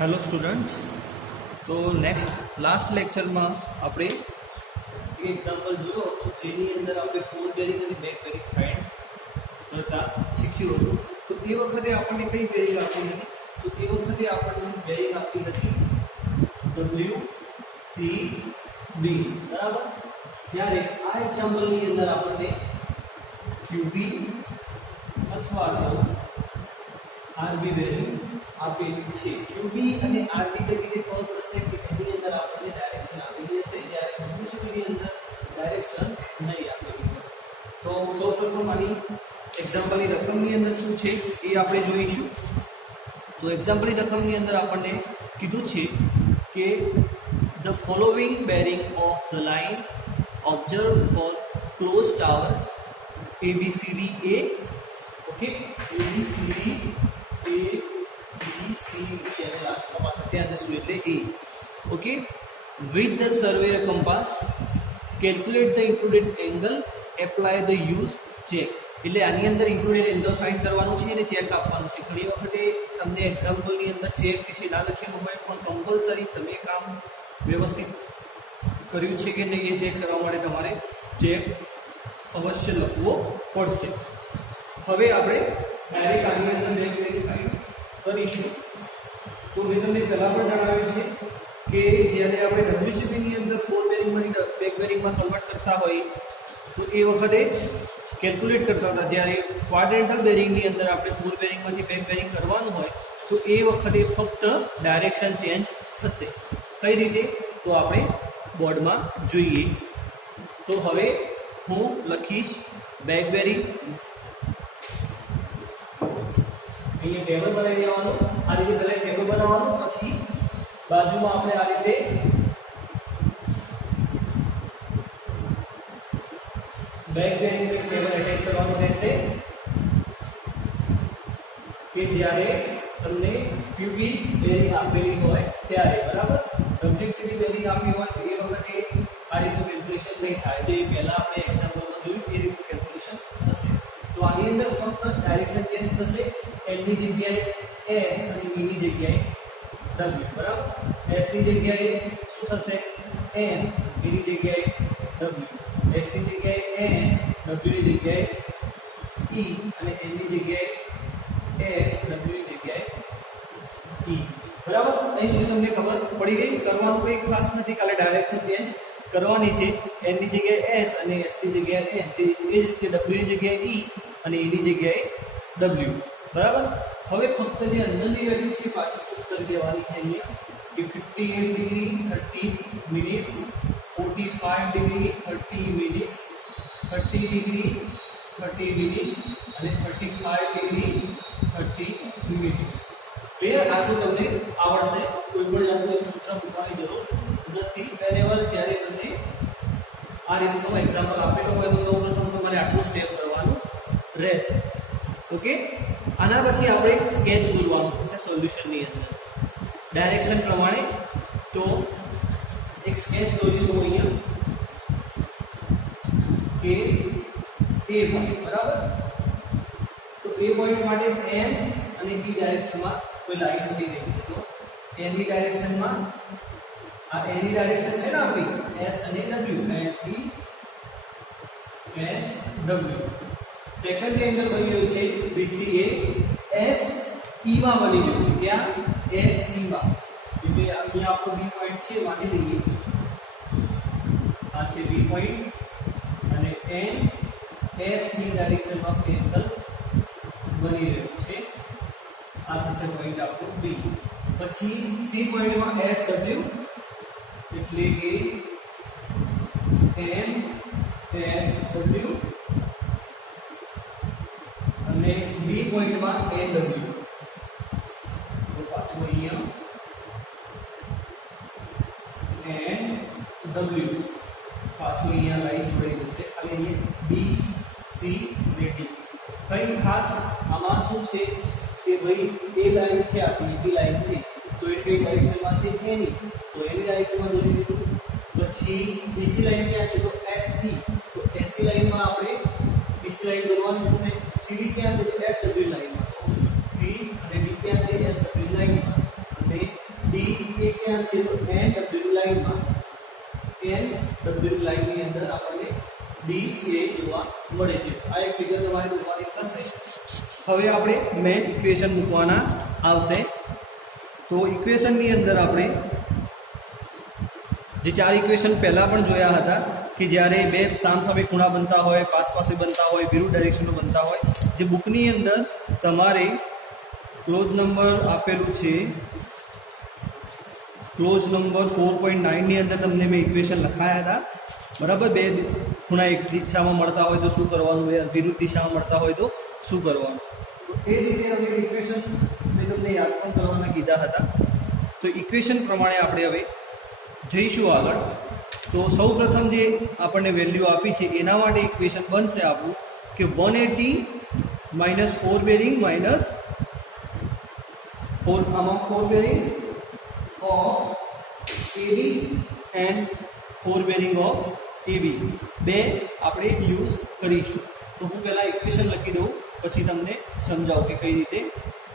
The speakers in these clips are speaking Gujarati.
હેલો સ્ટુડન્ટ્સ, તો લાસ્ટ લેક્ચરમાં આપણે એક એક્ઝામ્પલ જોયો તો જેની અંદર આપણે ફોર બેરિંગ અને બેક બેરિંગ ફાઇન્ડ કરતા શીખ્યું હતું. તો એ વખતે આપણને કઈ બેરિંગ આપી હતી? તો એ વખતે આપણને બેરિંગ આપી હતી WCB, બરાબર. જ્યારે આ એક્ઝામ્પલની અંદર આપણને QB અથવા તો RB બેરિંગ આપેલી છે. QB અને RB તરીકે ખબર પડશે કે એની અંદર આપણને ડાયરેક્શન આપેલી હશે, જ્યારે WCB ની અંદર ડાયરેક્શન નહીં આપેલી હોય. તો સૌપ્રથમ આની એક્ઝામ્પલની રકમની અંદર શું છે એ આપણે જોઈશું. તો એક્ઝામ્પલની રકમની અંદર આપણને કીધું છે કે the following bearing of the line observed for closed towers ABCD A, okay, ABCD અને લાસ્ટમાં પાછા ત્યાં જશું એટલે A, okay, with the surveyor compass calculate the included angle, apply the use check. એટલે આની અંદર ઇન્ક્લુડેડ એંગલ ફાઇન્ડ કરવાનું છે અને ચેક આપવાનું છે. ઘણી વખતે તમને એક્ઝામ્પલની અંદર ચેક વિશે ના લખેલું હોય પણ કમ્પલસરી તમે કામ વ્યવસ્થિત કર્યું છે કે નહીં એ ચેક કરવા માટે તમારે ચેક અવશ્ય લખવો પડશે. હવે આપણે ડાયરેક્ટ આની અંદર બેક બેરિંગ ફાઇન્ડ કરીશું. તો મેં તમને પહેલાં પણ જણાવ્યું છે કે જ્યારે આપણે WCB ની અંદર ફોર બેરિંગમાંથી બેક બેરિંગમાં કન્વર્ટ કરતા હોય તો એ વખતે કેલ્ક્યુલેટ કરતા હતા. જ્યારે ક્વાડ્રેન્ટલ બેરિંગની અંદર આપણે ફોર બેરિંગમાંથી બેક બેરિંગ કરવાનું હોય તો એ વખતે ફક્ત ડાયરેક્શન ચેન્જ થશે. કઈ રીતે? તો આપણે બોર્ડમાં જોઈએ. તો હવે હું લખીશ બેક બેરિંગ. અહીંયા ટેબલ બનાવી દેવાનું. આ રીતે પહેલા ટેબલ બનાવવાનું, પછી બાજુમાં આપણે આ રીતે બેક બેરિંગ ટેબલ એટેચ કરવાનું રહેશે કે જ્યારે તમને QB બેરિંગ આપેલી હોય ત્યારે, બરાબર. WCB બેરિંગ આપી હોય તો એ વખતે આ રીતનું કેલ્ક્યુલેશન નહીં થાય. જે પહેલા આપણે એક્ઝામ્પલમાં જોયું એ રીતનું કેલ્ક્યુલેશન થશે. તો આની અંદર ફક્ત ડાયરેક્શન ચેન્જ થશે. L ની જગ્યાએ S અને B ની જગ્યાએ W, બરાબર. S ની જગ્યાએ શું થશે? N, B ની જગ્યાએ W, S ની જગ્યાએ N, W ની જગ્યાએ E અને N ની જગ્યાએ S, W ની જગ્યાએ E, બરાબર. અહીં સુધી તમને ખબર પડી ગઈ. કરવાનું કંઈ ખાસ નથી, ખાલી ડાયરેક્શન ચેન્જ કરવાની છે. N ની જગ્યાએ S અને S ની જગ્યાએ N, એ જ રીતે W ની જગ્યાએ E અને E ની જગ્યાએ W, બરાબર. હવે ફક્ત જે અંદરની વેલ્યુ છે પાછી પુટ કરી દેવાની છે અહીંયા કે 58 degree 30 minutes, 45 degree 30 minutes, 30 degree 30 minutes અને 35 ડિગ્રી 30 મિનિટ્સ. ક્લિયર? આટલું તમને આવડશે. કોઈ પણ જાતનું સૂત્ર મૂકવાની જરૂર નથી. વેરેવર જ્યારે તમને આ રીતનો એક્ઝામ્પલ આપેલો હોય તો સૌપ્રથમ તમારે આટલું સ્ટેપ કરવાનું રહેશે. ઓકે. આના પછી આપણે એક સ્કેચ દોરવાનું થશે સોલ્યુશનની અંદર ડાયરેક્શન પ્રમાણે. તો એક સ્કેચ દોરીશું અહીંયા કે A પોઈન્ટ, બરાબર. તો A પોઈન્ટ માટે N અને E ડાયરેક્શનમાં કોઈ લાઈન નથી રહી છે. તો N ની ડાયરેક્શનમાં આ N ની ડાયરેક્શન છે ને આપણી S અને W, N E S W. Second angle બની રહ્યું છે BCA S E માં બની રહ્યું છે. ક્યાં? S E માં. એટલે અહીંયા આપણો B પોઈન્ટ છે, માની લઈએ આ છે B પોઈન્ટ અને N S ની ડાયરેક્શનમાં એંગલ બની રહ્યું છે. આ થશે પોઈન્ટ આપણો B. પછી C પોઈન્ટમાં SW એટલે કે N SW અને B પોઈન્ટમાં NW. તો પાછું અહીંયા NW પાછું અહીંયા લાઈન જોડેલી છે. ખાલી અહીંયા B C અને D. કઈ ખાસ આમાં શું છે કે ભાઈ એ લાઈન છે આપણી B લાઈન છે તો એ કઈ ડાયરેક્શનમાં છે એની, તો એની ડાયરેક્શનમાં દોરી દીધું. પછી BC લાઈન ક્યાં છે? તો SE. તો SE લાઈનમાં આપણે BC લાઈન દોરવાની છે. CD ક્યાં છે? તો SW લાઈનમાં. C અને D ક્યાં છે? SW લાઈનમાં. અને એ ક્યાં છે તો એન ડબલ્યુ લાઈનમાં ની અંદર આપણને DA જોવા મળે છે. આ એક ફિગર તમારે દોરવાની થશે. હવે આપણે મેઇન ઇક્વેશન મૂકવાના આવશે. તો ઇક્વેશનની અંદર આપણે જે 4 ઇક્વેશન પહેલા પણ જોયા હતા કે જ્યારે બે સામસામે ખૂણા બનતા હોય, પાસ પાસે બનતા હોય, વિરુદ્ધ ડાયરેક્શનમાં બનતા હોય, જે બુકની અંદર તમારે ક્લોઝ નંબર આપેલું છે, ક્લોઝ નંબર 4.9 ની અંદર તમને મેં ઇક્વેશન લખાયા હતા. બરાબર, બે ખૂણા એક દિશામાં મળતા હોય તો શું કરવાનું, વિરુદ્ધ દિશામાં મળતા હોય તો શું કરવાનું. તો એ રીતે અમે ઇક્વેશન મેં તમને યાદ પણ કરવાના કીધા હતા. તો ઇક્વેશન પ્રમાણે આપણે હવે જઈશું આગળ. તો સૌ પ્રથમ જે આપણને વેલ્યુ આપી છે એના માટે ઇક્વેશન બનશે આપણું કે 180 minus 4 bearing minus 4 bearing of AB and 4 bearing of AB બે આપણે યુઝ કરીશું. તો હું પહેલાં ઇક્વેશન લખી દઉં, પછી તમને સમજાવું કે કઈ રીતે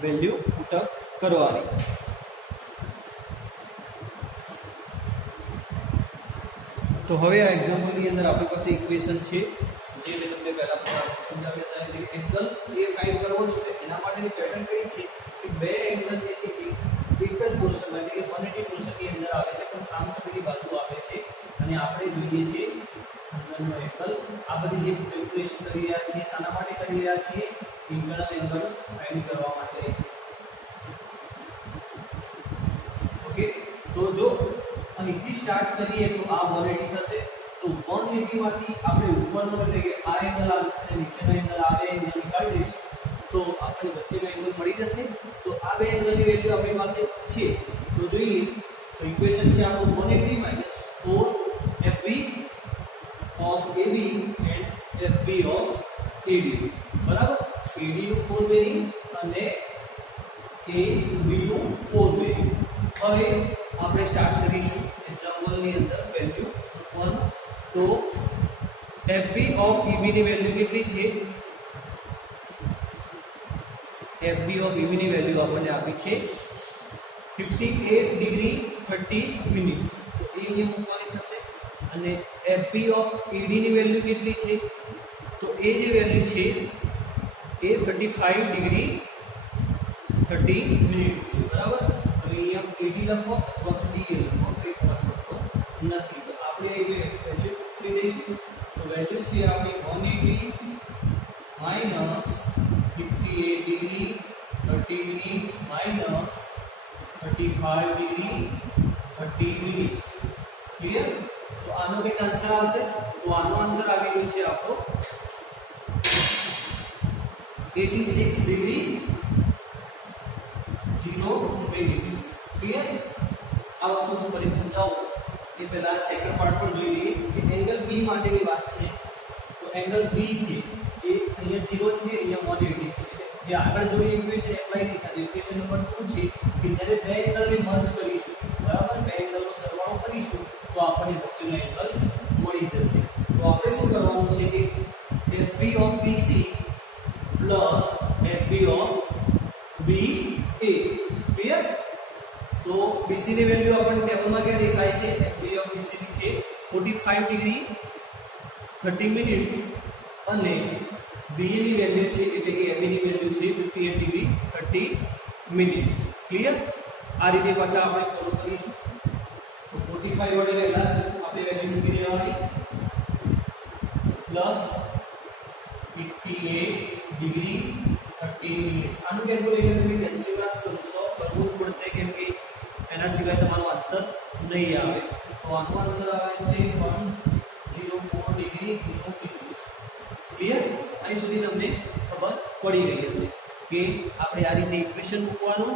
વેલ્યુ પુટઅપ કરવાની. તો હવે આ એક્ઝામ્પલની અંદર આપણી પાસે ઇક્વેશન છે જે મેં તમને પહેલાં સમજાવ્યા હતા. એંગલ એ ફાઇન્ડ કરવો છે તો એના માટેની પેટર્ન કઈ છે કે બે એંગલ જે છે એક જ પોર્શનમાં એટલે કે 180 પોર્શનની અંદર આવે છે પણ સામસામેની બાજુ આવે છે અને આપણે જોઈએ છીએ અંદરનો એંગલ. આ બધી જે કેલ્ક્યુલેશન કરી રહ્યા છીએ શાના માટે કરી રહ્યા છીએ, ઇન્ટરનલ એંગલ ફાઇન્ડ કરવા માટે. ઓકે, તો જો અહીંથી સ્ટાર્ટ કરીએ તો આ 180 થશે. તો 180 માંથી આપણે ઉપરનો એટલે કે આ એંગલ આવે અને નીચેનો એંગલ આવે એને નીકાળી દઈશું તો આપણે વચ્ચેનો એંગલ મળી જશે. તો આ બે એંગલની વેલ્યુ આપણી પાસે છે. તો જોઈએ તો ઇક્વેશન છે આપણું 180 minus 4 FB of AB and FB of AD. બરાબર, AD નું 4 બેરિંગ અને AB નું 4 બેરિંગ. હવે આપણે સ્ટાર્ટ કરીશું એક્ઝામ્પલની અંદર વેલ્યુ 1. તો FB ઓફ EB ની વેલ્યુ કેટલી છે? FB ઓફ EB ની વેલ્યુ આપણને આપી છે 58 ડિગ્રી 30 મિનિટ્સ. તો એ અહીંયા મૂકવાની થશે. અને FB ઓફ AD ની વેલ્યુ કેટલી છે? તો એ જે વેલ્યુ છે એ 35 ડિગ્રી 30 મિનિટ છે. બરાબર, અહીંયા 80 લખો અથવા તો DA લખો કંઈ ફરક પડતો નથી. તો આપણે એ વેલ્યુ મૂકી દઈશું. તો વેલ્યુ છે આપણી 180 minus 58 degree 30 minutes minus 35 degree 30 minutes. Clear? તો આનો કંઈક આન્સર આવશે. તો આનો આન્સર આવી ગયો છે આપણો 86 ડિગ્રી 0 મિનિટ્સ. ક્લિયર? આ વસ્તુ હું ફરી સમજાવું એ પહેલા સેકન્ડ પાર્ટ પર જોઈ લઈએ કે એંગલ B માટેની વાત છે. તો એંગલ B છે એ અહીંયા 0 છે, અહીંયા 180 છે. જે આગળ જોઈએ ઇક્વેશન એપ્લાય નહીં થાય. ઇક્વેશન નંબર 2 છે કે જ્યારે બે એંગલને મર્જ કરીશું, બરાબર, બે એંગલનો સરવાળો કરીશું તો આપણને વચ્ચેનો એંગલ મળી જશે. તો આપણે શું કરવાનું છે કે FB of BC plus FB of BA. Clear? તો BC ની વેલ્યુ આપણને ટેબલમાં ક્યાં દેખાય છે? FB ઓફ BC ની છે 45 ડિગ્રી 30 મિનિટ્સ અને BA ની વેલ્યુ છે એટલે કે AB ની વેલ્યુ છે 58 ડિગ્રી 30 મિનિટ્સ. ક્લિયર? આ રીતે પાછા આપણે ફોલો કરીશું. તો 45 વડે પહેલા આપણે વેલ્યુ મૂકી દેવાની પ્લસ 58 ડિગ્રી 30 મિનિટ્સ. આનું કેલ્ક્યુલેશન તમે કેલ્ક્યુલેટ કરશો કરવું પડશે કેમ કે એના સિવાય તમારો આન્સર નહીં આવે. તો આનો આન્સર આવે છે 104 ડિગ્રી 0 મિનિટ્સ. ક્લિયર? અહીં સુધી તમને ખબર પડી ગઈ હશે કે આપણે આ રીતે ઇક્વેશન મૂકવાનું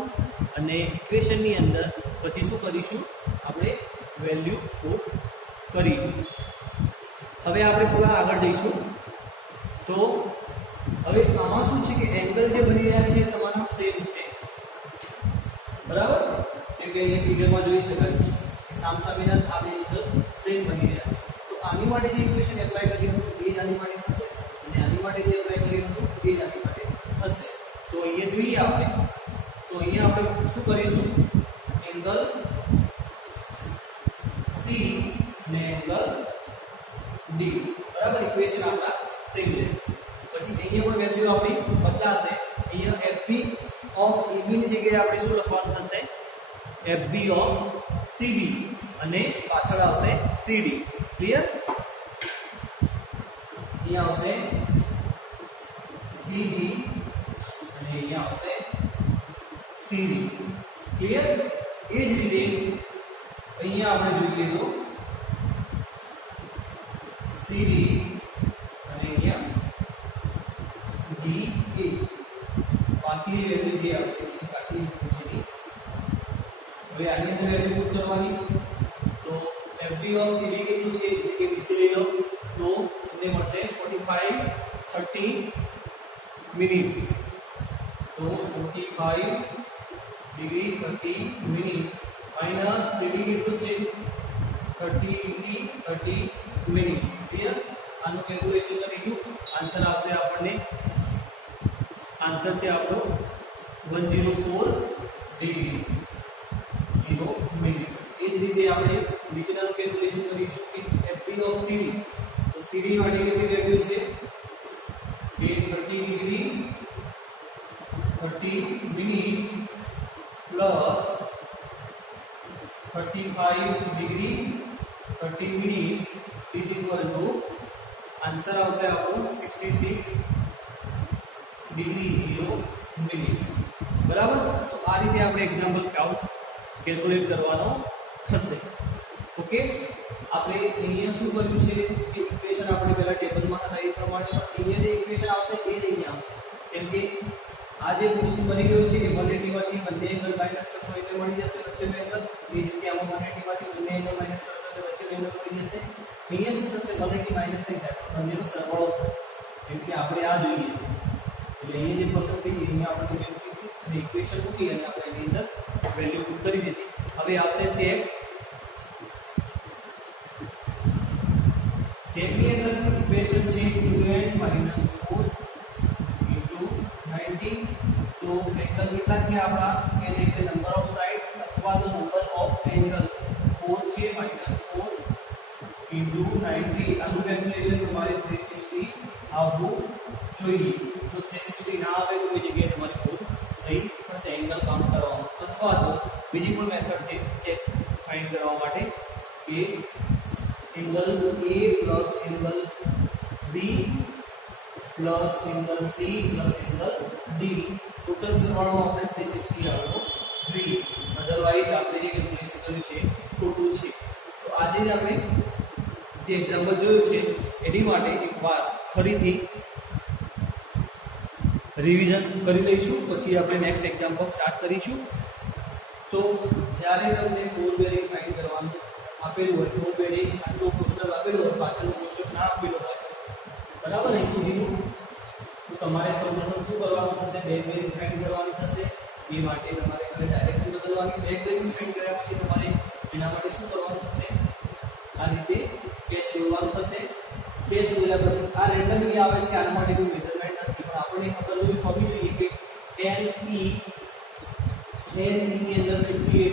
અને ઇક્વેશનની અંદર પછી શું કરીશું, આપણે વેલ્યુ પુટ કરીશું. હવે આપણે થોડા આગળ જઈશું. તો હવે આમાં શું છે કે એંગલ જે બની રહ્યા છે તમારા સેમ છે. બરાબર, કેમ કે અહીંયા ફિગરમાં જોઈ શકાય સામસામેના આ બે એંગલ સેમ બની રહ્યા છે. તો આની માટે જે ઇક્વેશન એપ્લાય કર્યું હતું એ જ આની માટે થશે અને આની માટે જે એપ્લાય કર્યું હતું એ જ આની માટે થશે. તો અહીંયા જોઈએ આપણે. તો અહીંયા આપણે શું કરીશું, એંગલ ડિગ્રી બરાબર ઇક્વેશન આપણા સેમ રહેશે પછી અહીંયા પણ વેલ્યુ આપણી બદલાશે અહીંયા FB ઓફ AB ની જગ્યાએ આપણે શું લખવાનું થશે FB ઓફ CB અને પાછળ આવશે CD ક્લિયર અહીંયા આવશે CB અને અહીંયા આવશે CD ક્લિયર એ જ રીતે અહીંયા આપણે જોઈએ તો CD અને અહીંયા DA બાકીની વેલ્યુ જે આવશે એ બાકીની વેલ્યુ હવે આની અંદર વેલ્યુ પુટ કરવાની તો FB ઓફ CD કેટલું છે એટલે કે BC લઈ લો તો તમને મળશે 45 30 મિનિટ્સ તો 45 ડિગ્રી 30 મિનિટ્સ માઈનસ CD કેટલું છે 30 ડિગ્રી 30 મિનિટ્સ ક્લિયર આનું કેલ્ક્યુલેશન કરીશું આન્સર આવશે આપણને આન્સર છે આપણો 104 ડિગ્રી 0 મિનિટ્સ એ જ રીતે આપણે નીચેનાનું કેલ્ક્યુલેશન કરીશું કે FB ઓફ CD તો CD માટે કેટલી વેલ્યુ છે કે 30 degree 30 minutes plus 35 degree 30 minutes is equal to answer આવશે આપણો 66 ડિગ્રી 0 મિનિટ્સ બરાબર તો આ રીતે આપણે એક્ઝામ્પલ કાઉન્ટ કેલ્ક્યુલેટ કરવાનો થશે ઓકે આપણે અહીંયા શું કર્યું છે કે ઇક્વેશન આપણે પહેલા ટેબલમાં હતા એ પ્રમાણે અહીંયા જે ઇક્વેશન આવશે એ અહીંયા આવશે કેમ કે આ જે ક્વેશ્ચન બની ગયો છે એ 180 માંથી બંને એંગલ માઈનસ કરશો એટલે મળી જશે વચ્ચેનો એંગલ એ જ રીતે આમાં 180 માંથી બંને એંગલ માઈનસ કરશો એટલે વચ્ચેનો એંગલ મળી જશે અહીંયા શું થશે 180 માઈનસ થઈ જાય બંનેનો સરવાળો થશે કેમ કે આપણે આ જોઈએ એટલે અહીંયા જે પ્રોસેસ થઈ અહીંયા આપણે જે મૂકી હતી ઇક્વેશન મૂકી અને આપણે એની અંદર વેલ્યુ પુટ કરી દીધી હવે આવશે ચેક ચેકની અંદર ઇક્વેશન છે 2n - 4 * 90 તો એંગલ કેટલા છે આપણા n એટલે નંબર ઓફ સાઇડ અથવા તો નંબર ઓફ એંગલ 4 છે -4 * 90 આનું કેલ્ક્યુલેશન તમારે 360 આવવું જોઈએ જો 360 ના આવે તો એ જગ્યાએ તમારે ભૂલ થઈ થશે એંગલ કાઉન્ટ કરવામાં અથવા તો બીજી પણ મેથડ છે ચેક ફાઇન્ડ કરવા માટે કે angle A plus angle B plus angle C plus angle D total સરવાળો આપણે 360 આવવો જોઈએ અધરવાઇઝ આપણે જે કેલ્ક્યુલેશન કર્યું છે ખોટું છે તો આજે જ આપણે જે એક્ઝામ્પલ જોયું છે એની માટે એકવાર ફરીથી રિવિઝન કરી લઈશું પછી આપણે નેક્સ્ટ એક્ઝામ્પલ સ્ટાર્ટ કરીશું તો જ્યારે તમને ફોર બેરિંગ ફાઇન્ડ કરવાનું આપેલું હોય ફોર બેરિંગ આટલું કોષ્ટક આપેલું હોય પાછળનું કોષ્ટક ના આપેલું હોય બરાબર અહીં સુધીનું તો તમારે સૌપ્રથમ શું કરવાનું થશે બેક બેરિંગ ફાઇન્ડ કરવાની થશે એ માટે તમારે હવે ડાયરેક્શન બદલવાની બેક બેરિંગ ફાઇન્ડ કર્યા પછી તમારે એના માટે શું કરવાનું થશે આ રીતે સ્કેચ દોરવાનું થશે સ્કેચ દોર્યા પછી આ રેન્ડમલી આવે છે આના માટે કોઈ મેઝરમેન્ટ નથી પણ આપણને ખબર હોવી જોઈએ કે NE ની અંદર 58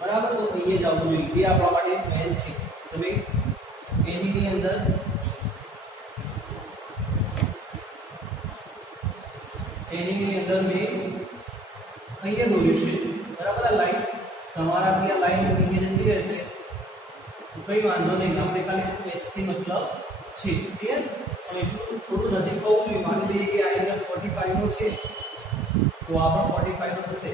બરાબર તો અહીંયા જ આવવું જોઈએ એ આપણા માટે મેન છે તમે NE ની અંદર મેં અહીંયા દોર્યું છે બરાબર આ લાઈન તમારાથી આ લાઈન અહીંયા જતી રહેશે તો કંઈ વાંધો નહીં આપણે ખાલી સ્કેચથી મતલબ છે ક્લિયર હવે થોડું નજીક હોવું જોઈએ માની લઈએ કે આ એંગલ 45 નો છે તો આ પણ 45 નો થશે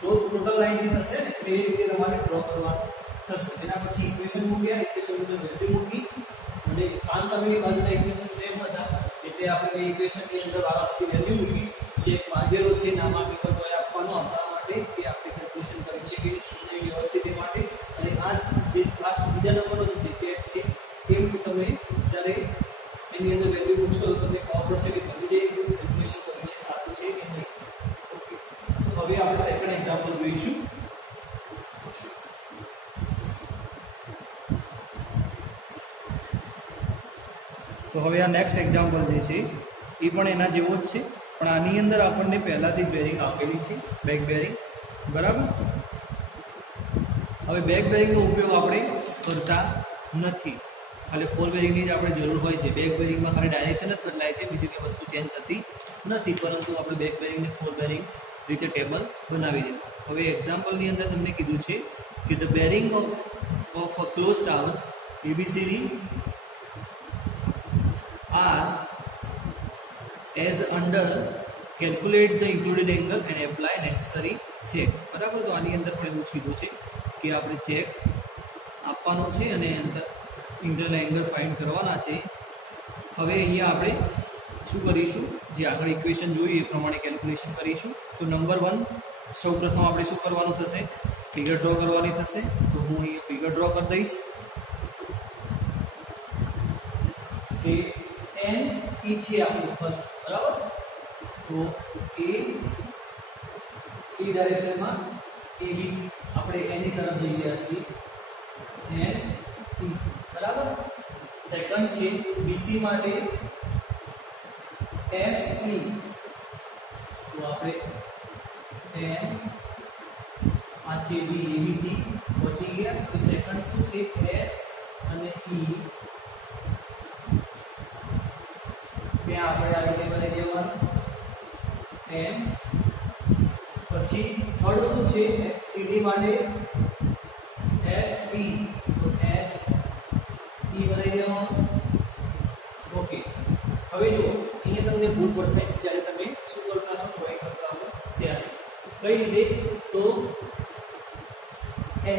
તો ટોટલ લાઈન થશે ને એ રીતે તમારે ડ્રો કરવાનું થશે એના પછી ઇક્વેશન મૂક્યા ઇક્વેશન અંદર વેલ્યુ મૂકી અને સામસામેની બાજુના ઇક્વેશન સેમ હતા એટલે આપણે ઇક્વેશનની અંદર વારાફરતી વેલ્યુ મૂકી જે માંગેલો છે ના માંગેલો તો એ આપવાનો આપણા માટે કે આપણે કેલ્ક્યુલેશન કરી છે કે વ્યવસ્થિત માટે અને આ જે લાસ્ટ બીજા નંબરનો જે ચેક છે એ તમે જ્યારે એની અંદર વેલ્યુ મૂકશો તો તમને ખબર પડશે કે તમે જે કેલ્ક્યુલેશન કર્યું છે સાચું છે કે નહીં ઓકે તો હવે આપણે સેકન્ડ એક્ઝામ્પલ જોઈશું તો હવે આ નેક્સ્ટ એક્ઝામ્પલ જે છે એ પણ એના જેવો જ છે પણ આની અંદર આપણને પહેલાથી જ બેરિંગ આપેલી છે બેક બેરિંગ બરાબર હવે બેક બેરિંગનો ઉપયોગ આપણે કરતા નથી ખાલી ફોર બેરિંગની જ આપણે જરૂર હોય છે. બેક બેરિંગમાં ખાલી ડાયરેક્શન જ બદલાય છે, બીજી કંઈ વસ્તુ ચેન્જ થતી નથી, પરંતુ આપણે બેક બેરિંગ ને ફોર બેરિંગ રીતે ટેબલ બનાવી દઈએ. હવે એક્ઝામ્પલની અંદર તમને કીધું છે કે the bearing of a close towns ABCD are as under calculate the included angle and apply necessary check. બરાબર, તો આની અંદર પણ એવું જ કીધું છે કે આપણે ચેક આપવાનો છે અને અંદર ઇન્ટરનલ એંગલ ફાઇન્ડ કરવાના છે. હવે અહીંયા આપણે શું કરીશું, જે આગળ ઇક્વેશન જોયું એ પ્રમાણે કેલ્ક્યુલેશન કરીશું. તો નંબર 1 સૌપ્રથમ આપણે શું કરવાનું થશે, ફિગર ડ્રો કરવાની થશે. તો હું અહીંયા ફિગર ડ્રો કરી દઈશ કે એન ઈ છે આપણું ફર્સ્ટ, બરાબર. તો એ ડાયરેક્શનમાં AB આપણે એની તરફ જઈ રહ્યા છીએ, એન ઈ, બરાબર. સેકન્ડ છે BC માટે SE, તો આપણે એન આ છે B AB થી પહોંચી ગયા. તો સેકન્ડ શું છે, S અને E, ત્યાં આપણે આ રીતે કરી દેવાનું એમ. પછી થર્ડ શું છે, CD માટે SE, તો SE બનાવી દેવાનું. ઓકે, હવે જુઓ અહીંયા તમને ભૂલ પડશે જ્યારે તમે શું કરતા છો, ડ્રોઈંગ કરતા હશો ત્યારે. કઈ રીતે, તો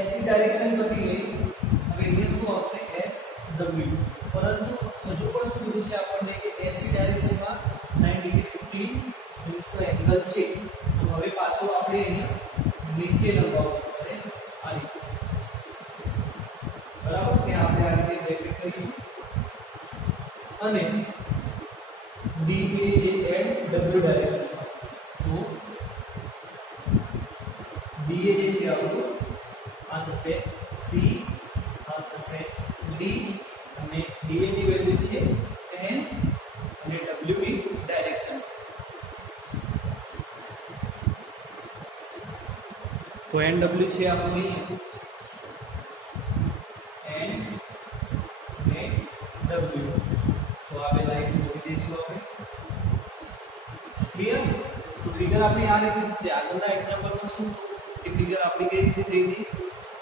SE ડાયરેક્શન પતી ગઈ. હવે અહીંયા શું આવશે, SW, પરંતુ હજુ પણ શું કીધું છે આપણને કે SE ડાયરેક્શનમાં 90 ડિગ્રી 50 નો એંગલ છે. તો હવે પાછું આપણે અહીંયા નીચે લંબાવવું પડશે આ રીતે, બરાબર. ત્યાં આપણે આ રીતે બ્રેકેટ કરીશું અને DA જે એડ W ડાયરેક્શનમાં છે. તો DA જે છે આપણું આ થશે C, આ થશે D, અને DA ની વેલ્યુ છે N અને WB ડાયરેક્શન. તો NW છે આપણું N અને W. તો આપણે લાઈન જોડી દઈશું આપણે. ક્લિયર? તો ફિગર આપણી આ રીતે થશે. આગળના એક્ઝામ્પલમાં શું કે ફિગર આપણી કઈ રીતે થઈ હતી,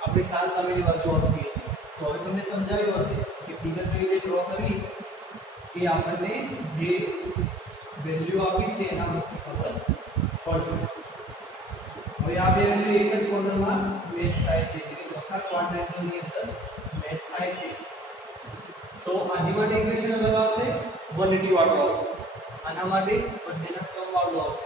આપણે સામેની બાજુ આપી હતી. તો હવે તમને સમજાવ્યું હશે કે ફિગર કઈ રીતે ડ્રો કરવી એ આપણને જે વેલ્યુ આપી છે એના પરથી ખબર પડશે. હવે આ બે વેલ્યુ એક જ કોર્નરમાં મેચ થાય છે, એટલે ચોથા ક્વાડ્રન્ટની અંદર મેચ થાય છે. તો આની માટે ઇક્વેશન અલગ આવશે, 180 વાળું આવશે. આના માટે બંનેના સમ વાળું આવશે.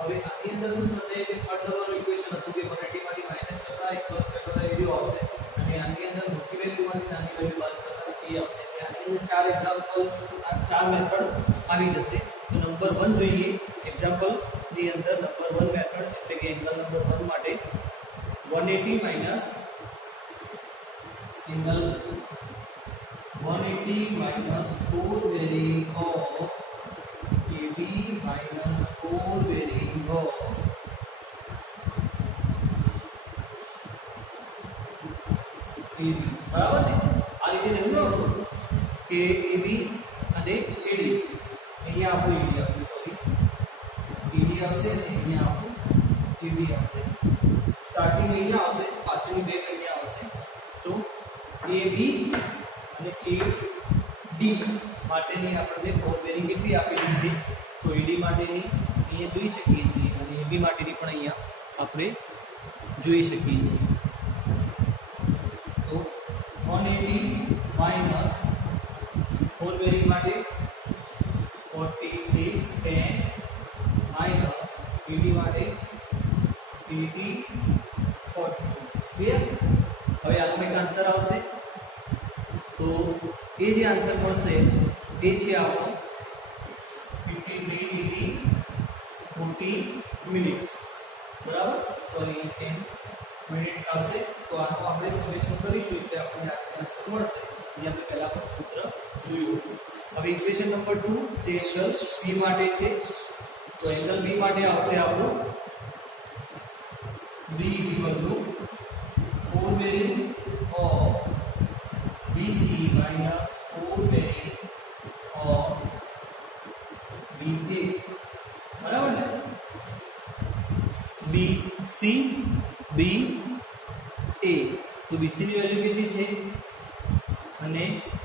હવે આની અંદર શું થશે કે અડધવાનું ઇક્વેશન હતું કે 180 માંથી માઈનસ કરતા એક પ્લસ કરતા વેલ્યુ આવશે, અને આની અંદર મોટી વેલ્યુમાંથી નાની વેલ્યુ બાદ કરતા એ આવશે. આની અંદર ચાર એક્ઝામ્પલ, આ ચાર મેથડ આવી જશે. તો નંબર 1 જોઈએ. એક્ઝામ્પલ ની અંદર નંબર 1 મેથડ એટલે કે એંગલ નંબર 1 માટે 180 minus angle 180 minus 4 varying of AB minus 4 varying of AB, બરાબર ને? આ રીતે જરૂર હતું કે AB અને AD, અહીંયા આપણું AD આવશે, સોરી AD આવશે અને અહીંયા આપણું AB આવશે. સ્ટાર્ટિંગ અહીંયા આવશે, પાછળની બેક અહીંયા આવશે. તો AB અને AD માટેની આપણને ફોર બેરિંગ કેટલી આપેલી છે, તો AD માટેની અહીંયા જોઈ શકીએ છીએ અને AB માટેની પણ અહીંયા આપણે જોઈ શકીએ છીએ. તો 180 માઈનસ ફોર બેરિંગ માટે 46 10 માઈનસ AD માટે 80 40. ક્લિયર? હવે આનો એક આન્સર આવશે. તો એ જે આન્સર મળશે એ છે આપણો 53 ડિગ્રી 40 મિનિટ્સ, બરાબર. સોરી 10 મિનિટ્સ આવશે. તો આનો આપણે સમેશન કરીશું એટલે આપણને આન્સર મળશે, જે આપણે પહેલા પણ સૂત્ર જોયું હતું. હવે ઇક્વેશન નંબર 2 જે એંગલ B માટે છે, તો એંગલ B માટે આવશે આપણું B = 4 bearing of BC minus એ. તો BC ની વેલ્યુ કેટલી છે અને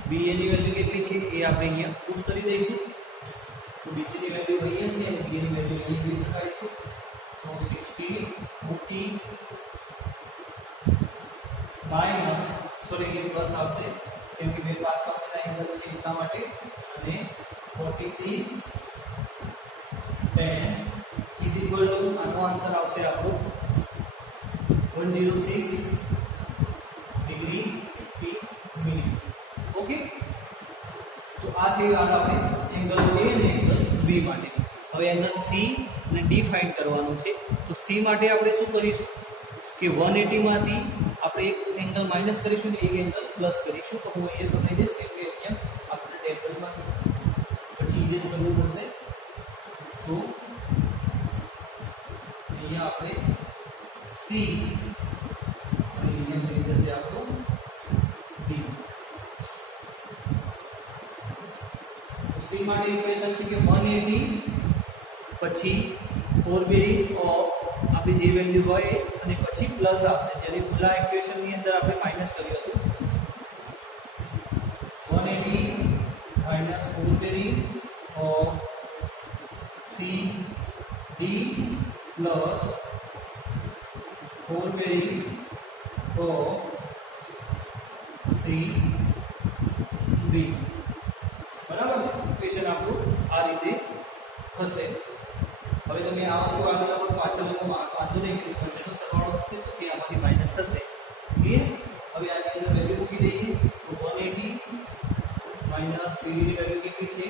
BA ની વેલ્યુ કેટલી છે એ આપણે અહીંયા પુટ કરી દઈશું. તો BC ની વેલ્યુ અહીંયા છે અને BA ની વેલ્યુ અહીં જોઈ શકાય છે. તો 60 40 માઈનસ સોરી એ પ્લસ આવશે કેમ કે બે પાસના એંગલ છે એટલા માટે અને 46 10 ઇઝ ઇક્વલ ટુ આનો આન્સર આવશે આપણો 106 ડિગ્રી 50 મિનિટ. ઓકે, તો આ થઈ વાત આપણે એંગલ A અને એંગલ B માટે. હવે એંગલ C અને D ફાઇન્ડ કરવાનો છે. તો C માટે આપણે શું કરીશું કે 180 માંથી આપણે એક એંગલ માઈનસ કરીશું ને એક એંગલ પ્લસ કરીશું. તો હું અહીંયા બનાવી દઈશ કે અહીંયા આપણે ટેબલમાં પછી ઇરેઝ કરવું પડશે. તો અહીંયા આપણે C અને અહીંયા થઈ જશે આપણો D. C માટે ઇક્વેશન છે કે 180 પછી 4 બેરિંગ ઓફ આપણી જે વેલ્યુ હોય અને પછી પ્લસ આવશે. જ્યારે પેલા ઇક્વેશન ની અંદર આપણે માઈનસ કર્યું હતું 180 minus 4 bearing of C D plus 4 bearing of C B. બરાબર ને? ઇક્વેશન આપણું આ રીતે થશે. હવે તમે આ વસ્તુ આગળ લખો પાછળનો વાંધો નહીં કે બંનેનો સરવાળો થશે પછી આમાંથી માઈનસ થશે. ક્લિયર? હવે આની અંદર વેલ્યુ મૂકી દઈએ તો 180 માઈનસ C ની વેલ્યુ કેટલી છે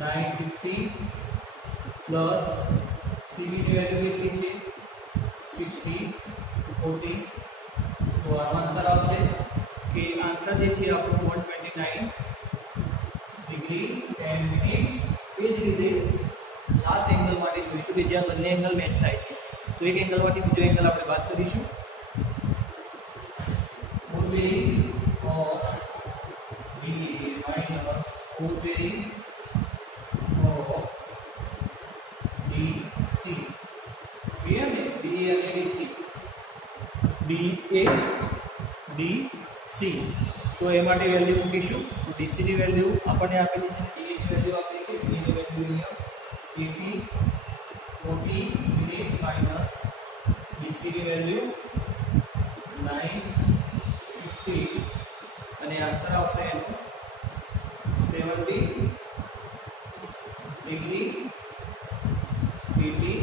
950 પ્લસ C ની વેલ્યુ કેટલી છે 60 40. તો આનો આન્સર આવશે કે આન્સર જે છે આપણો 129 ડિગ્રી 10 મિનિટ્સ. એ જ રીતે લાસ્ટ એંગલ માટે જોઈશું કે જ્યાં બંને એંગલ મેચ થાય છે. તો એક એંગલમાંથી બીજો એંગલ આપણે વાત કરીશું. 4 bearing of BA minus 4 bearing of BC. Clear ને? BA અને BC BA BC. તો એ માટે વેલ્યુ મૂકીશું. BC ની વેલ્યુ આપણને આપેલી છે, BA ની વેલ્યુ આપેલી છે. BA ની વેલ્યુ અહીંયા 80 40 મિનિટ્સ માઈનસ BC ની વેલ્યુ 950 અને આન્સર આવશે એનો 70 ડિગ્રી 80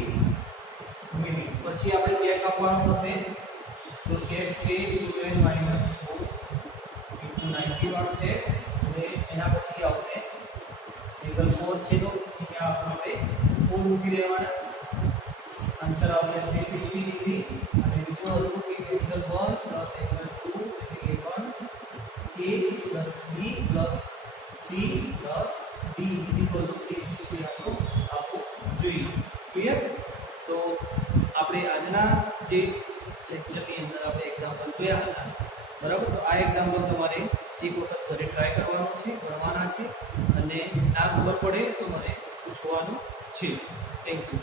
મિનિટ. પછી આપણે ચેક આપવાનું થશે. તો ચેક છે 2n માઈનસ 4 into 90 વાળું છે અને એના પછી આવશે એંગલ 4 છે તો અહીંયા આપણે 4 મૂકી દેવાના. આન્સર આવશે 360 ડિગ્રી. અને બીજો હતું કે એંગલ 1 પ્લસ એંગલ 2 એટલે કે 1 A plus B plus C plus D is equal to 360 આપણો આપવો જોઈએ. ક્લિયર? તો આપણે આજના જે લેક્ચરની અંદર આપણે એક્ઝામ્પલ જોયા હતા, બરાબર? તો આ એક્ઝામ્પલ તમારે એક વખત ઘરે ટ્રાય કરવાનો છે, ગણવાના છે અને ના ખબર પડે તો મને પૂછવાનું છે. Thank you.